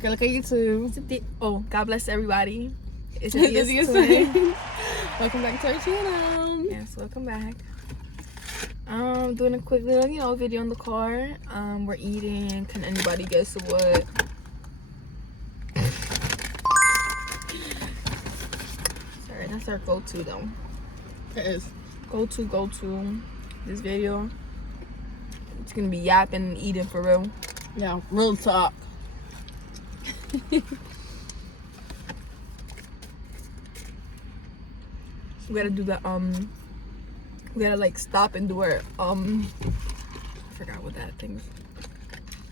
Girl, look at YouTube. Oh, God bless everybody. It's It's today. Welcome back to our channel. Yes, welcome back. Doing a quick little, video in the car. We're eating. Can anybody guess what? Sorry, that's our go-to though. It is. Go-to. This video. It's gonna be yapping and eating for real. Yeah, real talk. We gotta do the we gotta like stop and do our I forgot what that thing is.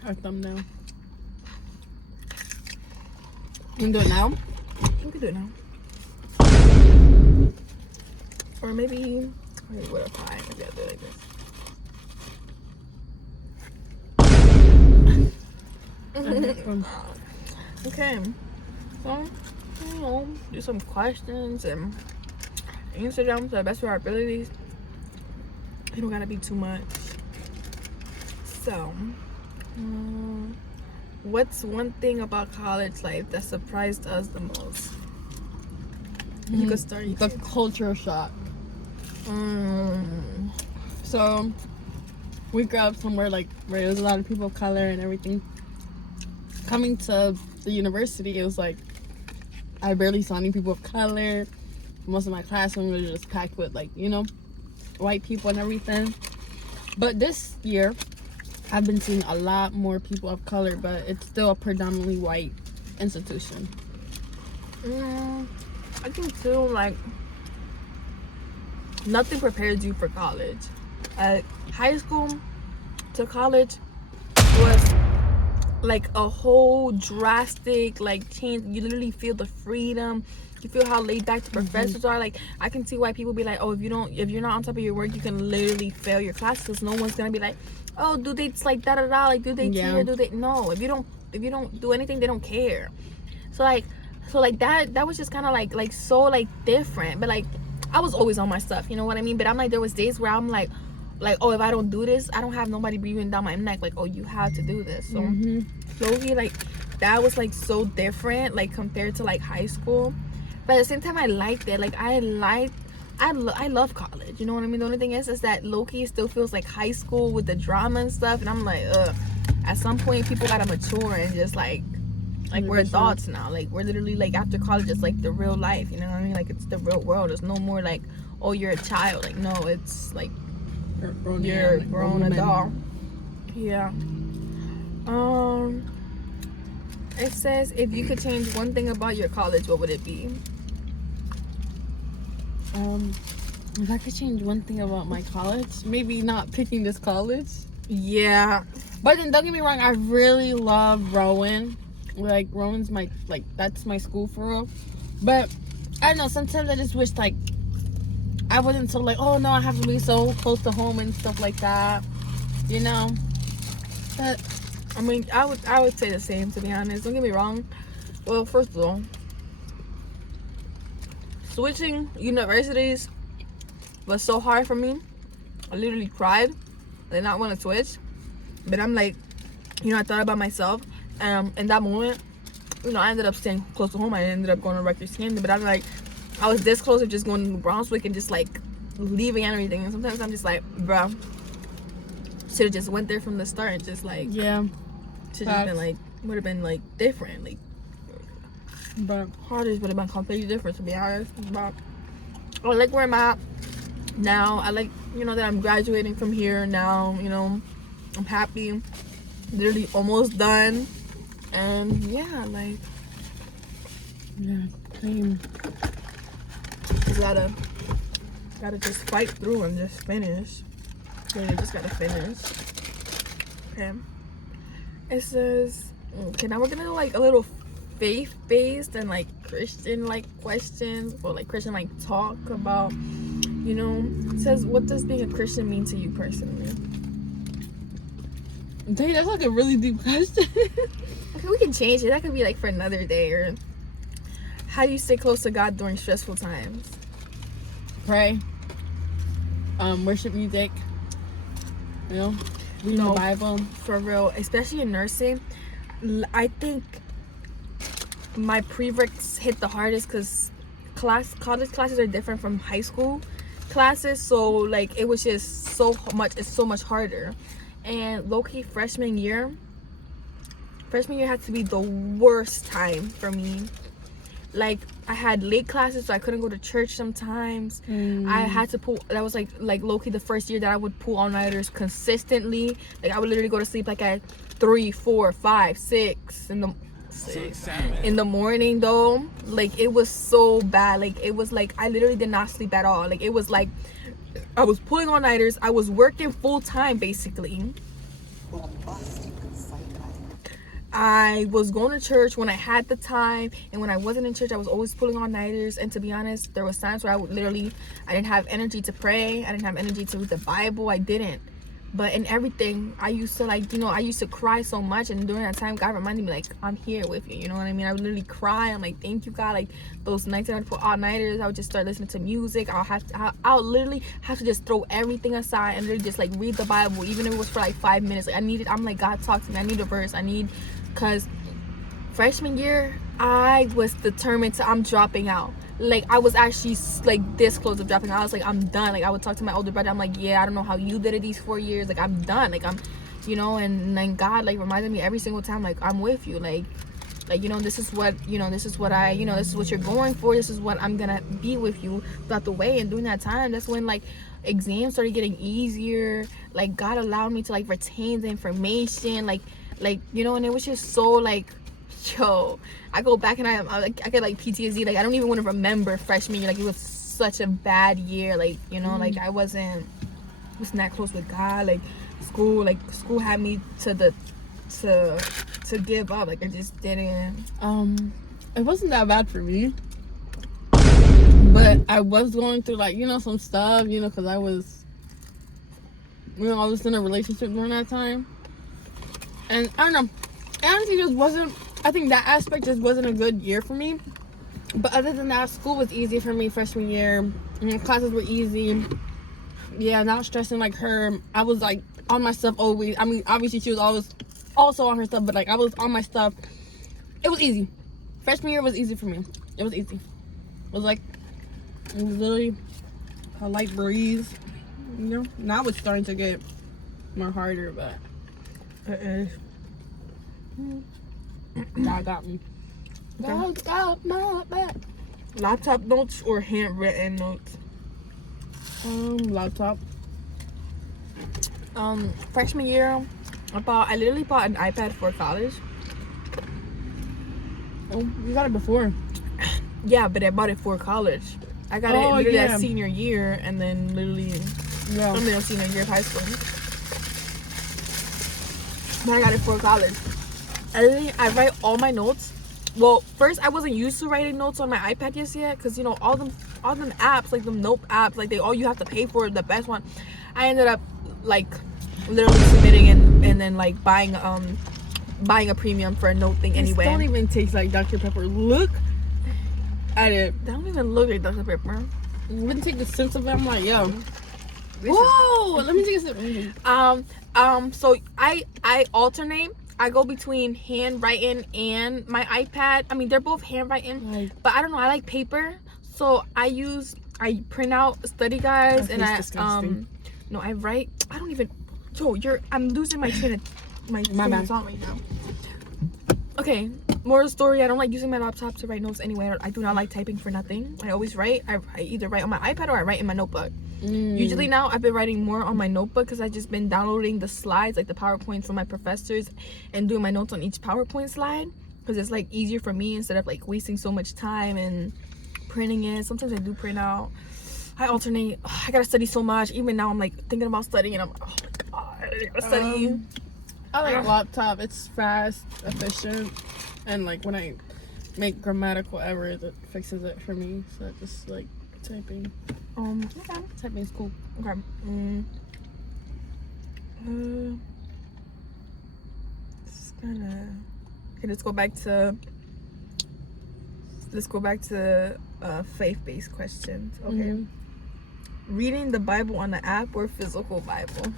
Our thumbnail. You can do it now? We can do it now. Or maybe what a pie. Maybe I'll do it like this. Okay. So, do some questions and answer them to the best of our abilities. You don't gotta be too much. So, what's one thing about college life that surprised us the most? You could start. The culture shock. So, we grew up somewhere like where there was a lot of people of color and everything. Coming to the university, it was like I barely saw any people of color. Most of my classroom was just packed with white people and everything. But this year, I've been seeing a lot more people of color, but it's still a predominantly white institution. I think too, like, nothing prepares you for college. High school to college was like a whole drastic change. You literally feel the freedom. You feel how laid back the professors are. Like, I can see why people be like, oh, if you're not on top of your work, you can literally fail your classes because no one's gonna be like, oh, do they like da da da, like do they care, do they no, if you don't do anything, they don't care. So that was just kind of like so different. But I was always on my stuff, you know what I mean? But I'm like, there was days where I'm like, oh, if I don't do this, I don't have nobody breathing down my neck, like, oh, you have to do this. So slowly, that was so different compared to high school. But at the same time, I liked it. I love college, you know what I mean? The only thing is that low-key still feels like high school with the drama and stuff. And I'm like, at some point people gotta mature and just we're adults now. We're literally after college, it's the real life, you know what I mean? It's the real world. It's no more oh, you're a child. No, it's you're a grown adult. Yeah. It says, if you could change one thing about your college, what would it be? If I could change one thing about my college, maybe not picking this college. Yeah. But then don't get me wrong, I really love Rowan. Rowan's my that's my school for real. But I don't know, sometimes I just wish I wasn't so oh no, I have to be so close to home and stuff like that. You know? But I mean, I would say the same, to be honest. Don't get me wrong. Well, first of all, switching universities was so hard for me. I literally cried. I did not want to switch. But I'm I thought about myself. In that moment, I ended up staying close to home. I ended up going to Rutgers Camden. But I'm I was this close to just going to New Brunswick and just leaving and everything. And sometimes I'm just bro, should have just went there from the start and just yeah. Should have been would have been different. But Hardest would have been completely different, to be honest. But I like where I'm at now. I like, that I'm graduating from here now. I'm happy. Literally almost done. And yeah, same. Just gotta just fight through and just finish. Yeah, just gotta finish. Okay. It says, okay, now we're gonna do a little faith-based and Christian questions, or Christian talk about, it says, what does being a Christian mean to you personally? Dang, that's a really deep question. Okay, we can change it. That could be for another day. Or how do you stay close to God during stressful times? Pray. Worship music. Reading the Bible. For real, especially in nursing, I think my prereqs hit the hardest because college classes are different from high school classes, so like it was just it's so much harder. And low-key freshman year had to be the worst time for me. Like I had late classes, so I couldn't go to church sometimes. I had to pull, that was like low-key the first year that I would pull all-nighters consistently. Like I would literally go to sleep like at 3, 4, 5, 6 in the morning though. Like it was so bad. Like it was like I literally did not sleep at all. Like it was like I was pulling all-nighters, I was working full-time basically. I was going to church when I had the time, and when I wasn't in church I was always pulling all-nighters. And to be honest, there was times where I didn't have energy to pray, I didn't have energy to read the Bible, I didn't. But in everything, I used to I used to cry so much, and during that time God reminded me like, I'm here with you, you know what I mean? I would literally cry. I'm like, thank you God. Like those nights I would put all-nighters, I would just start listening to music. I'll literally have to just throw everything aside and literally just like read the Bible, even if it was for like 5 minutes. Like I'm like, God, talk to me, I need a verse, because freshman year I was determined to, I'm dropping out. Like I was actually like this close to dropping out. I was like, I'm done. Like I would talk to my older brother, I'm like, yeah, I don't know how you did it these 4 years, like I'm done. Like I'm, you know, and then God like reminded me every single time, like I'm with you, like you know, this is what this is what you're going for, this is what I'm gonna be with you throughout the way. And during that time, that's when like exams started getting easier. Like God allowed me to like retain the information, like you know, and it was just so like, yo, I go back and I get like PTSD. Like I don't even want to remember freshman year. Like it was such a bad year. Like, you know, like I wasn't that close with God. Like school had me to give up. Like I just didn't. It wasn't that bad for me, but I was going through like, you know, some stuff, you know, because I was in a relationship during that time. And I don't know, honestly, just wasn't, I think that aspect just wasn't a good year for me. But other than that, school was easy for me freshman year. Classes were easy. Yeah, not stressing like her. I was like on my stuff always. I mean, obviously she was always also on her stuff, but like I was on my stuff. It was easy. Freshman year was easy for me. It was easy. It was literally a light breeze. You know, now it's starting to get more harder, but God got me. God got my back. Laptop notes or handwritten notes? Laptop. Freshman year, I literally bought an iPad for college. Oh, you got it before. Yeah, but I bought it for college. I got it literally that senior year, and then literally senior year of high school. But I got it for college. I write all my notes. Well, first I wasn't used to writing notes on my iPad just yet, because you know all them apps, like them note apps, like they all you have to pay for the best one. I ended up like literally submitting and then like buying a premium for a note thing anyway. It don't even taste like Dr. Pepper. Look at it. That don't even look like Dr. Pepper. Wouldn't take the sense of it. I'm like, yo. Whoa! Let me take a sip. So I alternate. I go between handwriting and my iPad. I mean, they're both handwriting, but I don't know. I like paper, so I print out study guides and I write. I don't even. Yo, I'm losing my train of thought right now. Okay, more of the story. I don't like using my laptop to write notes anyway. I do not like typing for nothing. I always write. I either write on my iPad or I write in my notebook. Usually now I've been writing more on my notebook because I've just been downloading the slides, like the PowerPoints from my professors, and doing my notes on each PowerPoint slide, because it's like easier for me instead of like wasting so much time and printing it. Sometimes I do print out. I alternate. I gotta study so much. Even now I'm like thinking about studying and I'm like, oh my god, I gotta study. I like a laptop. It's fast, efficient, and like when I make grammatical errors, it fixes it for me. So I just like typing. Okay. Typing is cool. Okay. Let's go back to faith-based questions. Okay. Reading the Bible on the app or physical Bible?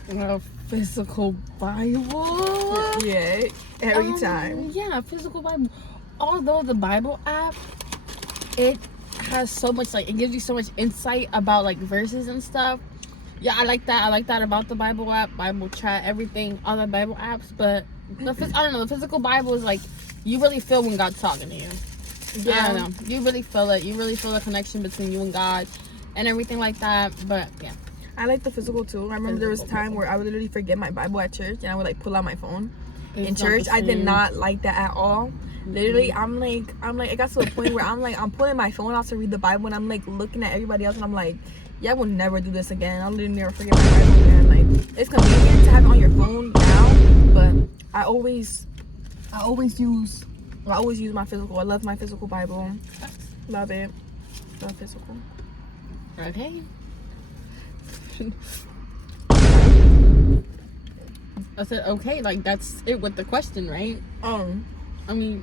Physical Bible. Yeah, every time. Yeah, physical Bible. although the Bible app, it has so much, like, it gives you so much insight about, like, verses and stuff. Yeah, I like that. I like that about the Bible app, Bible chat, everything, all the Bible apps. But I don't know, the physical Bible is like, you really feel when God's talking to you. Yeah. I don't know. You really feel it. You really feel the connection between you and God and everything like that. But yeah. I like the physical too. I remember there was a time where I would literally forget my Bible at church and I would like pull out my phone. In church, I did not like that at all. Literally, I'm like, it got to a point where I'm pulling my phone out to read the Bible and I'm like looking at everybody else and I'm like, yeah, I will never do this again. I'll literally never forget my Bible again. Like, it's convenient to have it on your phone now, but I always use my physical. I love my physical Bible. Love it. Love physical. Okay. I said okay, like that's it with the question, right? I mean,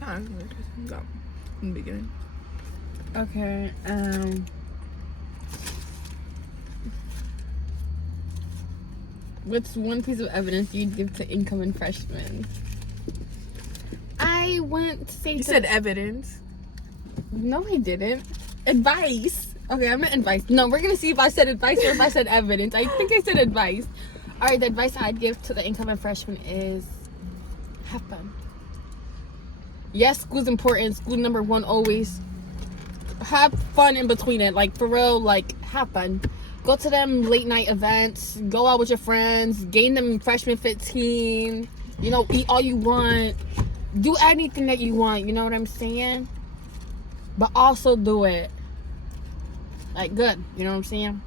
in the beginning. okay. What's one piece of evidence you'd give to incoming freshmen? I went to say. You said evidence. No, I didn't. Advice. Okay, I meant advice. No, we're gonna see if I said advice or if I said evidence. I think I said advice. All right, the advice I'd give to the incoming freshman is have fun. Yes, school's important. School number one always. Have fun in between it. Like, for real, like, have fun. Go to them late night events. Go out with your friends. Gain them freshman fit team. You know, eat all you want. Do anything that you want. You know what I'm saying? But also do it like good. You know what I'm saying?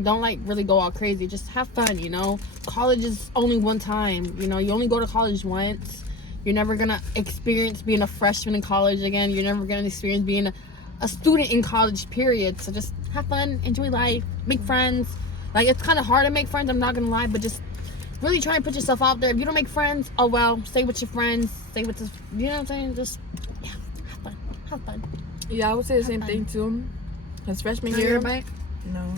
Don't like really go all crazy. Just have fun, you know? College is only one time. You know, you only go to college once. You're never gonna experience being a freshman in college again. You're never gonna experience being a student in college, period. So just have fun, enjoy life, make friends. Like, it's kind of hard to make friends, I'm not gonna lie, but just really try and put yourself out there. If you don't make friends, oh well, stay with your friends, stay with this, you know what I'm saying? Just, yeah, have fun. Yeah, I would say the same thing too. Cause freshman year, no.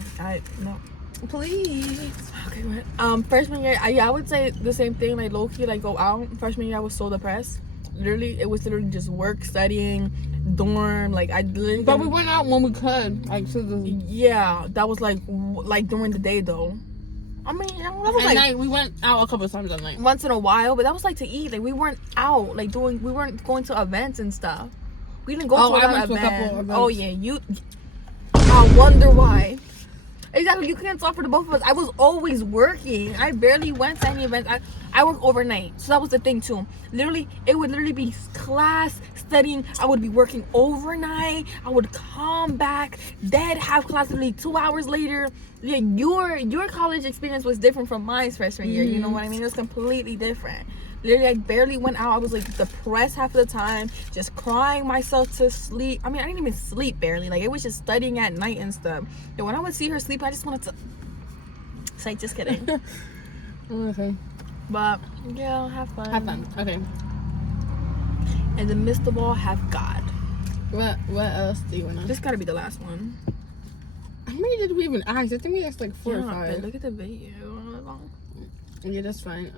Please. Okay, what? Freshman year, I would say the same thing. Like, low key, like, go out. Freshman year, I was so depressed. Literally, it was literally just work, studying, dorm. Like, I literally. But we went out when we could, like, to the. Yeah, that was like during the day though. I mean, that was at like night. We went out a couple of times at night. once in a while, but that was like to eat. Like, we weren't out, like we weren't going to events and stuff. We didn't go to a lot of events. Events. Oh yeah, I wonder why. Exactly, you can't talk for the both of us. I was always working. I barely went to any events. I work overnight, so that was the thing too. Literally, it would literally be class, studying. I would be working overnight. I would come back, dead, have class literally 2 hours later. Yeah, your college experience was different from mine freshman year. You know what I mean? It was completely different. Literally, I barely went out. I was like depressed half of the time, just crying myself to sleep. I mean, I didn't even sleep barely. Like, it was just studying at night and stuff. And when I would see her sleep, I just wanted to say, just kidding. Okay. But yeah, have fun. Have fun. Okay. And in the midst of all, have God. What else do you want to? This gotta be the last one. How many did we even ask? I think we asked like 4 or 5. Look at the video. Yeah, that's fine.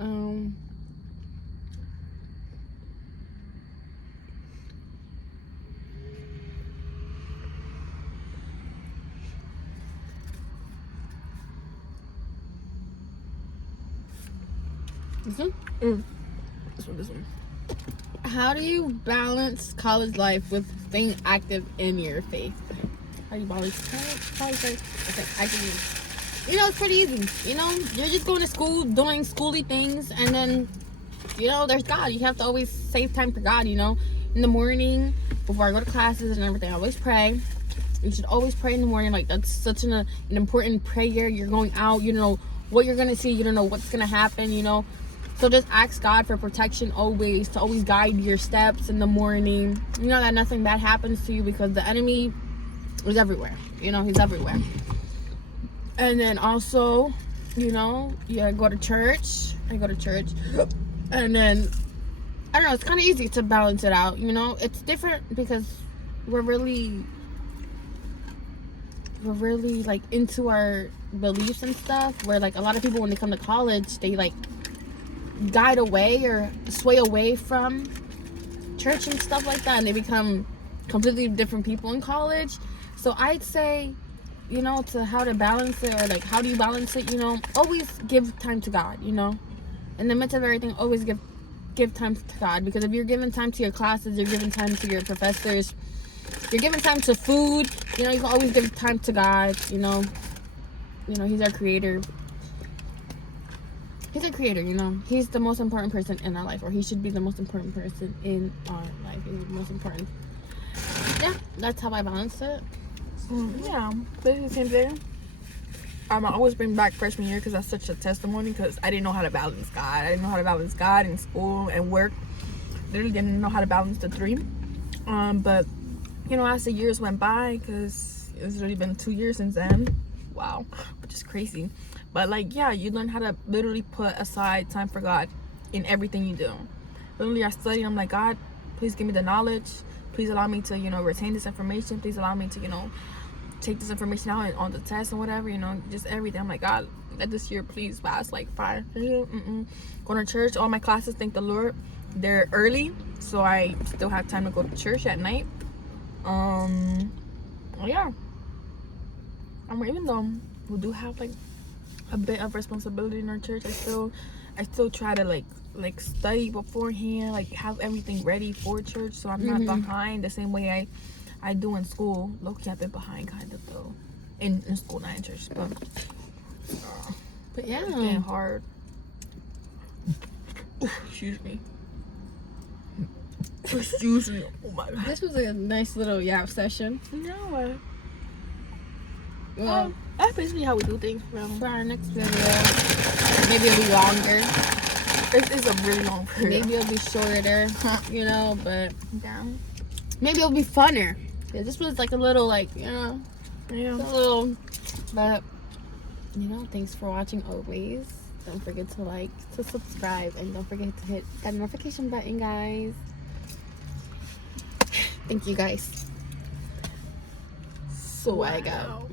This one? This one. How do you balance college life with staying active in your faith? How do you balance college life with active? You know, it's pretty easy. You know, you're just going to school, doing schooly things, and then, you know, there's God. You have to always save time for God, you know. In the morning, before I go to classes and everything, I always pray. You should always pray in the morning. Like, that's such an important prayer. You're going out, you don't know what you're going to see. You don't know what's going to happen, you know. So just ask God for protection always, to always guide your steps in the morning. You know that nothing bad happens to you, because the enemy is everywhere. You know, he's everywhere. And then also, you know, I go to church. And then, I don't know, it's kind of easy to balance it out. You know, it's different because we're really like into our beliefs and stuff. Where like a lot of people, when they come to college, they like guide away or sway away from church and stuff like that, and they become completely different people in college. So I'd say, you know, to how to balance it, or like how do you balance it, you know, always give time to God, you know, in the midst of everything. Always give time to God, because if you're giving time to your classes, you're giving time to your professors, you're giving time to food, you know, you can always give time to God. You know, he's our creator. He's a creator, you know. He's the most important person in our life, or he should be the most important person in our life. He's the most important. Yeah, that's how I balance it. Yeah, basically the same thing. I always bring back freshman year because that's such a testimony, because I didn't know how to balance God. I didn't know how to balance God and school and work. Literally didn't know how to balance the three. But, you know, as the years went by, because it's already been 2 years since then. Wow, which is crazy. But, like, yeah, you learn how to literally put aside time for God in everything you do. Literally, I studied. I'm like, God, please give me the knowledge. Please allow me to, you know, retain this information. Please allow me to, you know, take this information out on the test and whatever, you know, just everything. I'm like, God, let this year please pass like fire. Going to church, all my classes, thank the Lord, they're early, so I still have time to go to church at night. Yeah. Even though we do have like a bit of responsibility in our church, I still try to like study beforehand, like have everything ready for church, so I'm not behind the same way I do in school. Low-key, I've been behind kind of though in school, not in church, but yeah, it's getting hard. Excuse me. Oh my God. This was a nice little yap session. No. Well, that's basically how we do things. For our next video, maybe it'll be longer. It's a really long video. Maybe it'll be shorter, you know, but yeah, maybe it'll be funner. Yeah, this was like a little, like, you know, yeah, a little, but you know, thanks for watching always. Don't forget to like, to subscribe, and don't forget to hit that notification button, guys. Thank you, guys. Swag out.